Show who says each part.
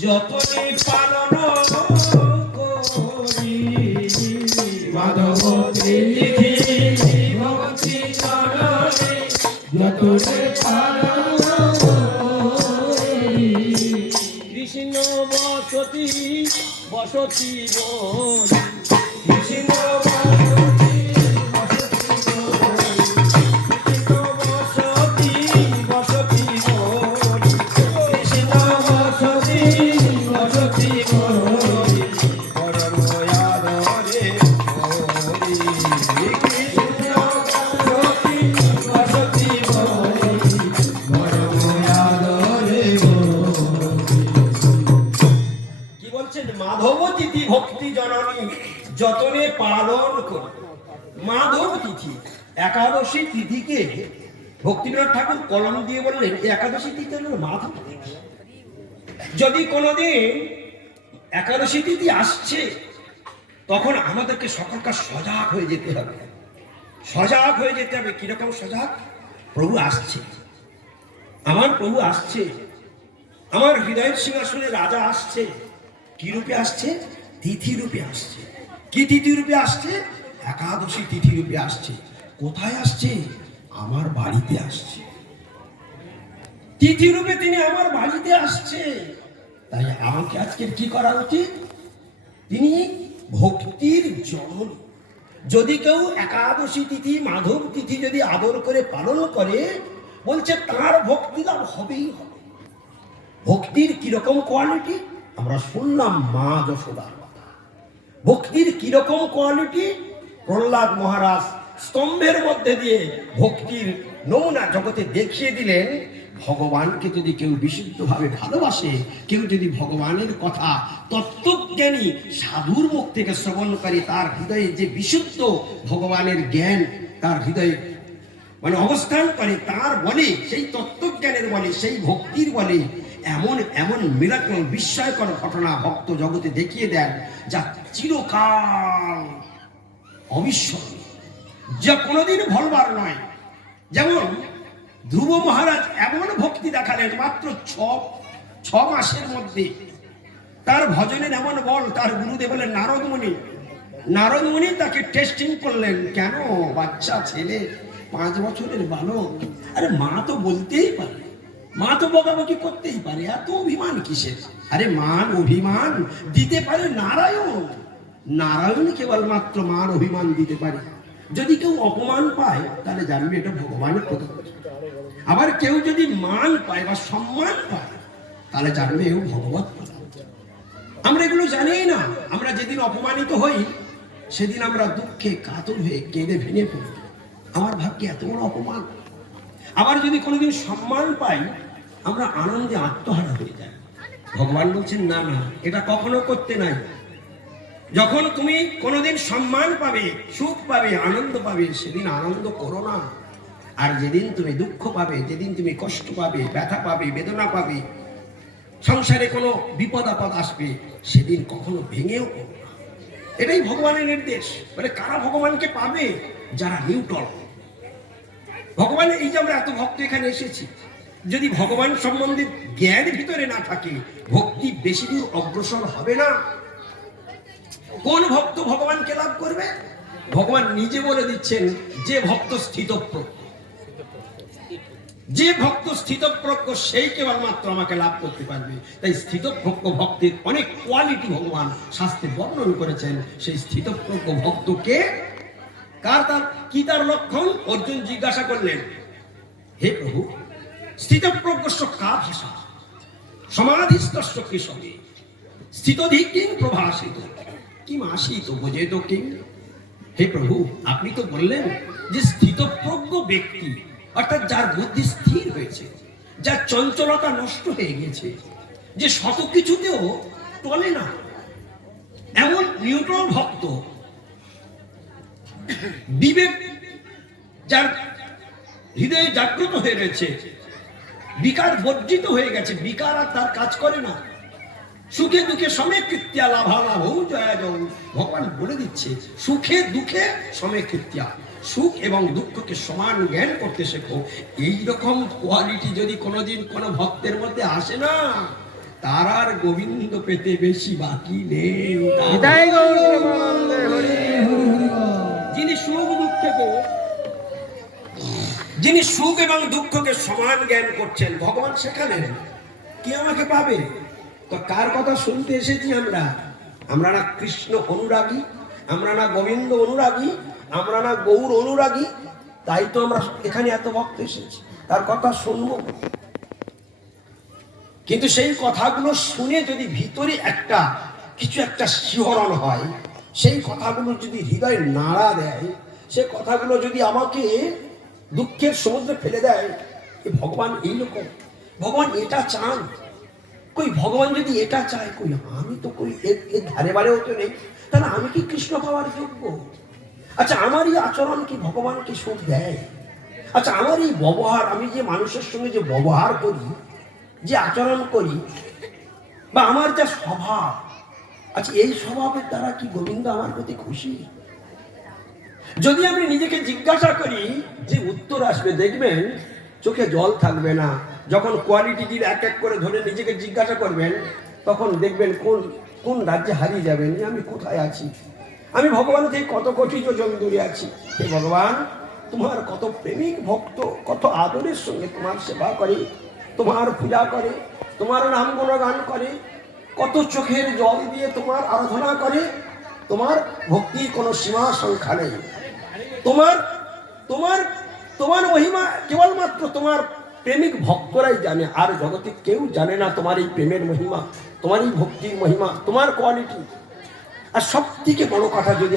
Speaker 1: যতনে পালন করি মাধব লিখি ভক্তি চরণে যতনে পালন কৃষ্ণ বসতি বসতি পালন তিথি, একাদশী তিথিকে ভক্তিবিনোদ ঠাকুর কলম দিয়ে বললেন, একাদশী তিথি হলো যদি কোনোদিন একাদশী তিথি আসছে, তখন আমাদেরকে সকলকার সজাগ হয়ে যেতে হবে। সজাগ হয়ে যেতে হবে। কীরকম সজাগ? প্রভু আসছে। আমার প্রভু আসছে। আমার হৃদয়ের সিংহাসনে রাজা আসছে। কি রূপে আসছে? তিথি রূপে আসছে। কি তিথি রূপে আসছে? একাদশী তিথি রূপে আসছে। কোথায় আসছে? আমার বাড়িতে আসছে। তিথি রূপে তিনি আমার বাড়িতে আসছে। তাই আমাকে আজকে কি করা উচিত? তিনি ভক্তির জননী। যদি কেউ একাদশী তিথি, মাধব তিথি যদি আদর করে, পালন করে, বলছে তার ভক্তি লাভ হবেই হবে। ভক্তির কীরকম কোয়ালিটি আমরা শুনলাম মা যশোদার কথা ভক্তির কীরকম কোয়ালিটি প্রহ্লাদ মহারাজ স্তম্ভের মধ্যে দিয়ে ভক্তির নমুনা জগতে দেখিয়ে দিলেন, ভগবানকে যদি কেউ বিশুদ্ধভাবে ভালোবাসে, কেউ যদি ভগবানের কথা তত্ত্বজ্ঞানী সাধুর মুখ থেকে শ্রবণ করে, তার হৃদয়ে যে বিশুদ্ধ ভগবানের জ্ঞান তার হৃদয়ে মানে অবস্থান করে, তার বলে, সেই তত্ত্বজ্ঞানের বলে, সেই ভক্তির বলে এমন এমন মিরাকল বিস্ময়কর ঘটনা ভক্ত জগতে দেখিয়ে দেন যা চিরকাল অবিস্মরণীয়। যা কোনোদিন ভুলবার নয়। যেমন ধ্রুব মহারাজ এমন ভক্তি দেখালেন মাত্র ছ ছ মাসের মধ্যে। তার ভজনের এমন বল তার গুরুদেব বলেন, নারদমণি নারদমণি তাকে টেস্টিং করলেন। কেন? বাচ্চা, ছেলে, পাঁচ বছরের বালক। আরে মা তো বলতেই পারে মা তো বকাবকি করতেই পারে, এত অভিমান কিসের? আরে মান, অভিমান, দিতে পারে নারায়ণ। নারায়ণ কেবলমাত্র মান, অভিমান দিতে পারে। যদি কেউ অপমান পায়, তাহলে জানবে এটা ভগবানের প্রদত্ত আবার কেউ যদি মান পায় বা সম্মান পায়, তাহলে জানবে এও ভগবত আমরা এগুলো জানি না। আমরা যেদিন অপমানিত হই, সেদিন আমরা দুঃখে কাতর হয়ে কেঁদে ভেঙে পড়ি। আমার ভাগ্যে এত বড় অপমান। আবার যদি কোনোদিন সম্মান পাই, আমরা আনন্দে আত্মহারা হয়ে যাই। ভগবান বলছেন, না না, এটা কখনো করতে নাই। যখন তুমি কোনোদিন সম্মান পাবে, সুখ পাবে, আনন্দ পাবে, সেদিন আনন্দ করো না। আর যেদিন তুমি দুঃখ পাবে, যেদিন তুমি কষ্ট পাবে, ব্যথা পাবে, বেদনা পাবে, সংসারে কোনো বিপদ আপদ আসবে, সেদিন কখনো ভেঙেও পড়ো না। এটাই ভগবানের নির্দেশ। মানে কারা ভগবানকে পাবে? যারা নিউটল ভগবান এই যে আমরা এত ভক্ত এখানে এসেছি, যদি ভগবান সম্বন্ধে জ্ঞান ভিতরে না থাকে, ভক্তি বেশি দূর অগ্রসর হবে না। কোন ভক্ত ভগবানকে লাভ করবে? ভগবান নিজে বলে দিচ্ছেন, যে ভক্ত স্থিতপ্রজ্ঞ, যে ভক্ত স্থিতপ্রজ্ঞ, সেই কেবলমাত্র আমাকে লাভ করতে পারবে। তাই স্থিতপ্রজ্ঞ ভক্তের অনেক কোয়ালিটি ভগবান শাস্ত্রে বর্ণন করেছেন, সেই স্থিতপ্রজ্ঞ ভক্তকে কার তার, কি তার লক্ষণ? অর্জুন জিজ্ঞাসা করলেন, হে প্রভু, স্থিতপ্রজ্ঞস্য ভাষা কৃষকে স্থিতধি কিং প্রভাসিত। আসিত বোঝেত কিং? হে প্রভু, আপনি তো বললেন যে স্থিতপ্রজ্ঞ ব্যক্তি, অর্থাৎ যার বুদ্ধি স্থির হয়েছে, যার চঞ্চলতা নষ্ট হয়ে গেছে, যে শত কিছুতেও টলে না। এমন নিউট্রল ভক্ত বিবেক যার হৃদয়ে জাগ্রত হয়ে রয়েছে বিকার বর্জিত হয়ে গেছে, বিকার আর তার কাজ করে না। সুখে দুঃখে সময় কৃত্যা লাভা লাভ জয়া জয়। ভগবান বলে দিচ্ছে, সুখে দুঃখে সময় কৃত্যা। সুখ এবং দুঃখকে সমান জ্ঞান করতে শেখো। এই রকম কোয়ালিটি যদি কোনোদিন কোনো ভক্তের মধ্যে আসে না, তার আর গোবিন্দ পেতে বেশি বাকি নেই। যিনি সুখ দুঃখকে যিনি সুখ এবং দুঃখকে সমান জ্ঞান করছেন, ভগবান সেখানে? কি আমাকে পাবে? তো কার কথা শুনতে এসেছি আমরা? আমরা না কৃষ্ণ অনুরাগী, আমরা না গোবিন্দ অনুরাগী, আমরা না গৌর অনুরাগী, তাই তো আমরা এখানে এত ভক্ত এসেছি। তার কথা শুনব? কিন্তু সেই কথাগুলো শুনে যদি ভিতরে একটা, কিছু একটা শিহরণ হয় সেই কথাগুলো যদি হৃদয় নাড়া দেয় সে কথাগুলো যদি আমাকে দুঃখের সমুদ্রে ফেলে দেয় ভগবান এইরকম ভগবান এটা চান। কই, ভগবান যদি এটা চায়, কই, আমি তো কই এর ধারে বারেও তো নেই। তাহলে আমি কি কৃষ্ণ পাওয়ার যোগ্য? আচ্ছা আমার এই আচরণ কি ভগবানকে সুখ দেয়? আচ্ছা আমার এই ব্যবহার, আমি যে মানুষের সঙ্গে যে ব্যবহার করি, যে আচরণ করি, বা আমার যা স্বভাব আচ্ছা এই স্বভাবের দ্বারা কি গোবিন্দ আমার প্রতি খুশি? যদি আমি নিজেকে জিজ্ঞাসা করি, যে উত্তর আসবে, দেখবেন চোখে জল থাকবে না। যখন কোয়ালিটিটির এক এক করে ধরে নিজেকে জিজ্ঞাসা করবেন, তখন দেখবেন কোন কোন রাজ্যে হারিয়ে যাবেন, যে আমি কোথায় আছি? আমি ভগবান থেকে কত কোটি যোজন দূরে আছি। হে ভগবান, তোমার কত প্রেমিক ভক্ত, কত আদরের সঙ্গে তোমার সেবা করে, তোমার পূজা করে, তোমার নাম গুণগান করে কত চোখের জল দিয়ে তোমার আরাধনা করে, তোমার ভক্তির কোনো সীমা সংখ্যা নেই। তোমার তোমার তোমার মহিমা কেবলমাত্র তোমার প্রেমিক ভক্তরাই জানে, আর জগতে কেউ জানে না তোমার এই প্রেমের মহিমা, তোমার এই ভক্তির মহিমা, তোমার কোয়ালিটি। আর সব থেকে বড় কথা যদি